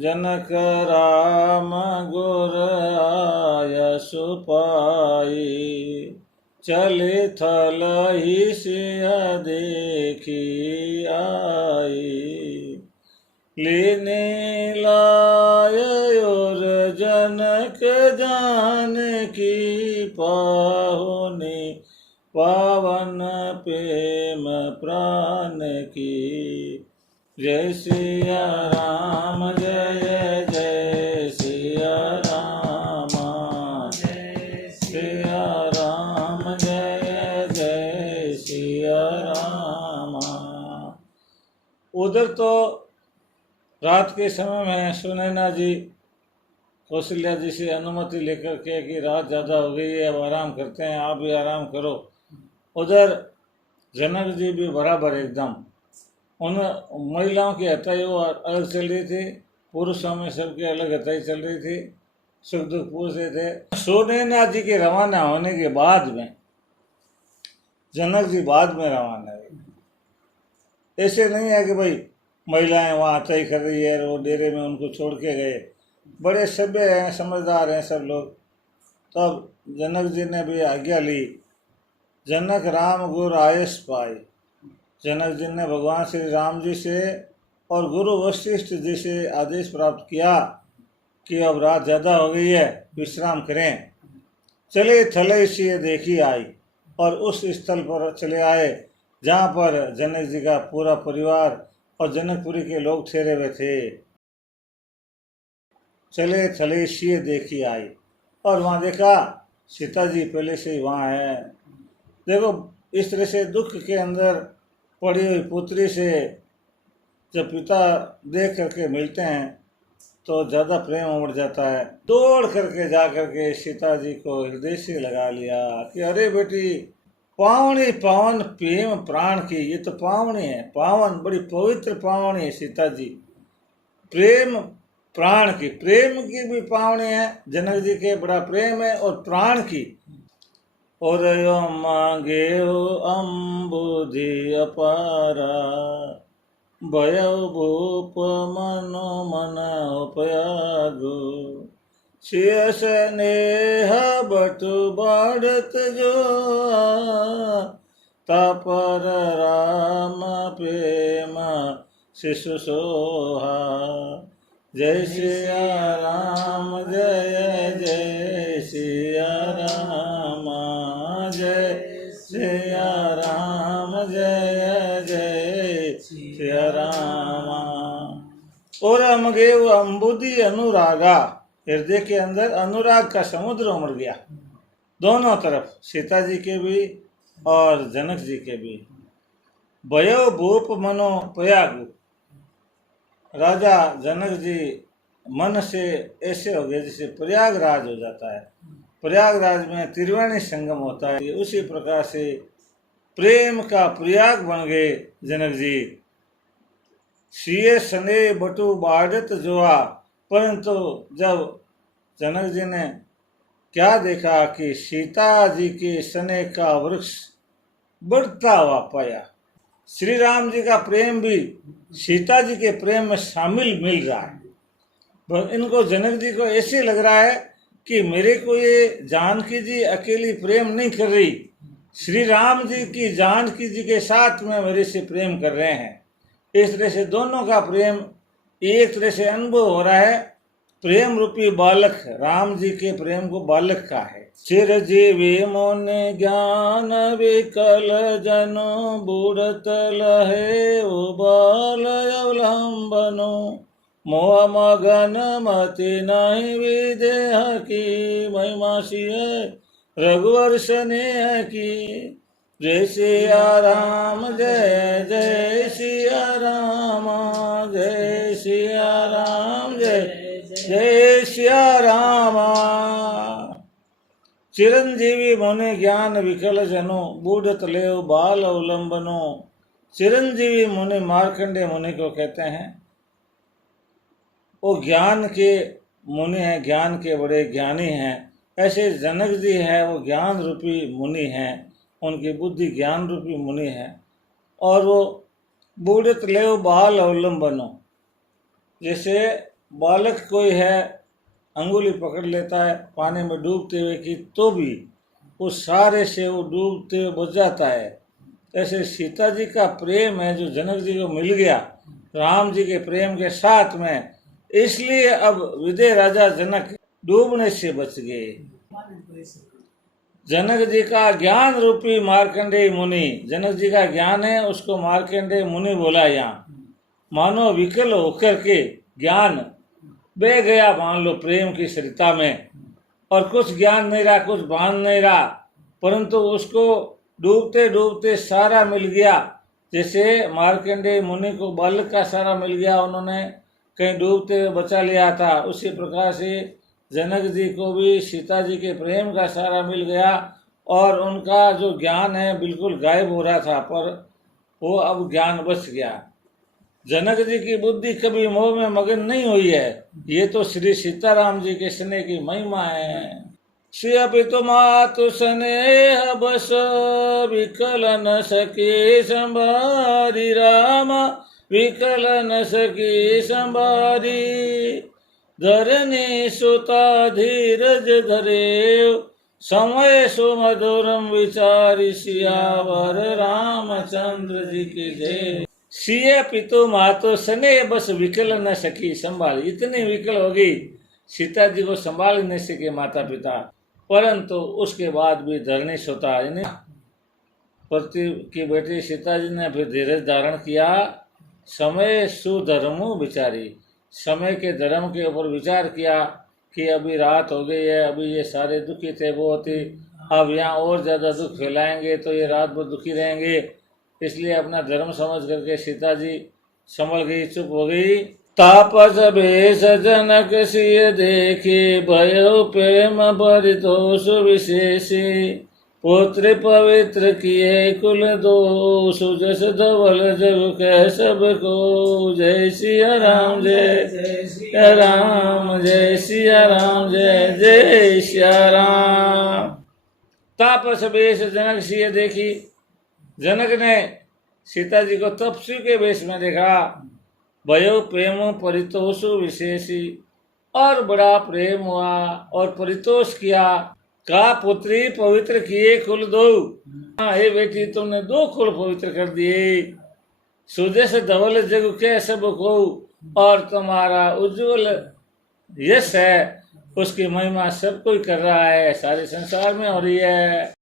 जनक राम गुर आय सुपाई, चले थल ही सिया देखी आई। लेने लाय और जनक जान की पाहुनी, पावन प्रेम प्राण की। जय सिया राम जय जय सिया राम, जय सिया राम जय जय सिया राम। उधर तो रात के समय में सुनैना जी कौशल्या जी से अनुमति लेकर के कि रात ज़्यादा हो गई है, अब आराम करते हैं, आप भी आराम करो। उधर जनक जी भी बराबर एकदम, उन महिलाओं की हताई वो अलग चल रही थी, पुरुषों में सबकी अलग हताई चल रही थी, सुख दुख पूछ रहे थे। सुनैना जी के रवाना होने के बाद में जनक जी बाद में रवाना हुए। ऐसे नहीं है कि भाई महिलाएं वहाँ हताई कर रही है और वो डेरे में उनको छोड़ के गए। बड़े सभ्य हैं, समझदार हैं सब लोग। तब जनक जी ने भी आज्ञा ली। जनक राम गुर आयस पाई, जनक जी ने भगवान श्री राम जी से और गुरु वशिष्ठ जी से आदेश प्राप्त किया कि अब रात ज़्यादा हो गई है, विश्राम करें। चले थले से देखी आई, और उस स्थल पर चले आए जहाँ पर जनक जी का पूरा परिवार और जनकपुरी के लोग ठहरे हुए थे। चले थले से देखी आई, और वहाँ देखा सीता जी पहले से ही वहाँ है। देखो इस तरह से दुख के अंदर पड़ी हुई पुत्री से जब पिता देख करके मिलते हैं तो ज़्यादा प्रेम उमड़ जाता है। दौड़ करके जा करके सीता जी को हृदय से लगा लिया कि अरे बेटी, पावनी पावन प्रेम प्राण की, ये तो पावनी है, पावन बड़ी पवित्र पावनी है सीता जी, प्रेम प्राण की, प्रेम की भी पावनी है, जनक जी के बड़ा प्रेम है और प्राण की। और यो मांगे अम्बुधि अपारा, भयउ भूप मनो मन उपयागो, सिय स्नेह बटु बढ़त जो, तापर राम प्रेम शिशु सोहा। जय सिया राम जय जय सिया राम, जय सिया राम जय जय सिया राम। और अमगेव अम्बुधि अनुरागा, हृदय के अंदर अनुराग का समुद्र उमड़ गया, दोनों तरफ, सीता जी के भी और जनक जी के भी। भयो भूप मनो पयाग, राजा जनक जी मन से ऐसे हो गए जैसे प्रयागराज हो जाता है। प्रयागराज में त्रिवेणी संगम होता है, उसी प्रकार से प्रेम का प्रयाग बन गए जनक जी। सिए सने बटु बाढ़त जोआ, परंतु जब जनक जी ने क्या देखा कि सीता जी के सने का वृक्ष बढ़ता हुआ पाया, श्री राम जी का प्रेम भी सीता जी के प्रेम में शामिल मिल रहा है। इनको जनक जी को ऐसे लग रहा है कि मेरे को ये जानकी जी अकेली प्रेम नहीं कर रही, श्री राम जी की जानकी जी के साथ में मेरे से प्रेम कर रहे हैं। इस तरह से दोनों का प्रेम एक तरह से अनुभव हो रहा है। प्रेम रूपी बालक राम जी के प्रेम को बालक का है। चिरजीवी मोने ज्ञान विकल जनो, बूढ़त लहे उबाल अवलंबनो, मोह मगन मति नहीं विदेह की, महिमा सिय रघुवर स्नेह की। जय सिया राम जय जय सिया राम, जय सिया राम जय जय सिया राम। चिरंजीवी मुनि ज्ञान विकल जनो, बूढ़त लेव बाल अवलंबनो। चिरंजीवी मुनि मार्कंडेय मुनि को कहते हैं, वो ज्ञान के मुनि हैं, ज्ञान के बड़े ज्ञानी हैं। ऐसे जनक जी हैं, वो ज्ञान रूपी मुनि हैं, उनकी बुद्धि ज्ञान रूपी मुनि है। और वो बूढ़त लेव बाल अवलंबनो, जैसे बालक कोई है अंगुली पकड़ लेता है पानी में डूबते हुए की, तो भी उस सारे से वो डूबते हुए बच जाता है। ऐसे सीता जी का प्रेम है जो जनक जी को मिल गया राम जी के प्रेम के साथ में, इसलिए अब विदेह राजा जनक डूबने से बच गए। जनक जी का ज्ञान रूपी मार्कंडेय मुनि, जनक जी का ज्ञान है उसको मार्कंडेय मुनि बोला यहाँ। मानो विकल होकर के ज्ञान बह गया मान लो प्रेम की सरिता में, और कुछ ज्ञान नहीं रहा, कुछ भान नहीं रहा, परंतु उसको डूबते डूबते सारा मिल गया। जैसे मार्कंडेय मुनि को बालक का सारा मिल गया, उन्होंने कहीं डूबते हुए बचा लिया था, उसी प्रकार से जनक जी को भी सीता जी के प्रेम का सारा मिल गया, और उनका जो ज्ञान है बिल्कुल गायब हो रहा था, पर वो अब ज्ञान बच गया। जनक जी की बुद्धि कभी मोह में मगन नहीं हुई है। ये तो श्री सीताराम जी के स्नेह की महिमा है। श्री पितु मातु स्नेह बस विकल न सके संभारी, राम विकल न सके संभारी। धरनी सुता धीरज धरे, समय सुमधुरम विचारी, सियावर रामचंद्र जी की जय। सिय पितु मातो स्नेह बस विकल न सकी संभाल, इतनी विकल हो गई सीता जी को संभाल नहीं सके माता पिता, परंतु उसके बाद भी धरनी सुता पति की बेटी सीता जी ने फिर धीरज धारण किया। समय सुधर्मो विचारी, समय के धर्म के ऊपर विचार किया कि अभी रात हो गई है, अभी ये सारे दुखी थे बहुत ही, अब यहाँ और ज़्यादा दुख फैलाएंगे तो ये रात भर दुखी रहेंगे, इसलिए अपना धर्म समझ करके सीता जी संभल गई, चुप हो गई। तापस भेष जनक सिय देखे, भयो प्रेम परितोष विशेषी। पुत्र पवित्र किए कुल दोष, जस धवल जग कह सब को। जय सिया राम जय सिया राम, जय सिया राम जय जय सिया राम। तापस भेष जनक सिय देखी, जनक ने सीता जी को तपस्वी के वेश में देखा। भयो प्रेम परितोष विशेषी, और बड़ा प्रेम हुआ और परितोष किया। का पुत्री पवित्र किए कुल दो, हे बेटी तुमने दो कुल पवित्र कर दिए। सूर्य से धवल जग के सब को, और तुम्हारा उज्जवल यश है उसकी महिमा सब कोई कर रहा है, सारे संसार में हो रही है।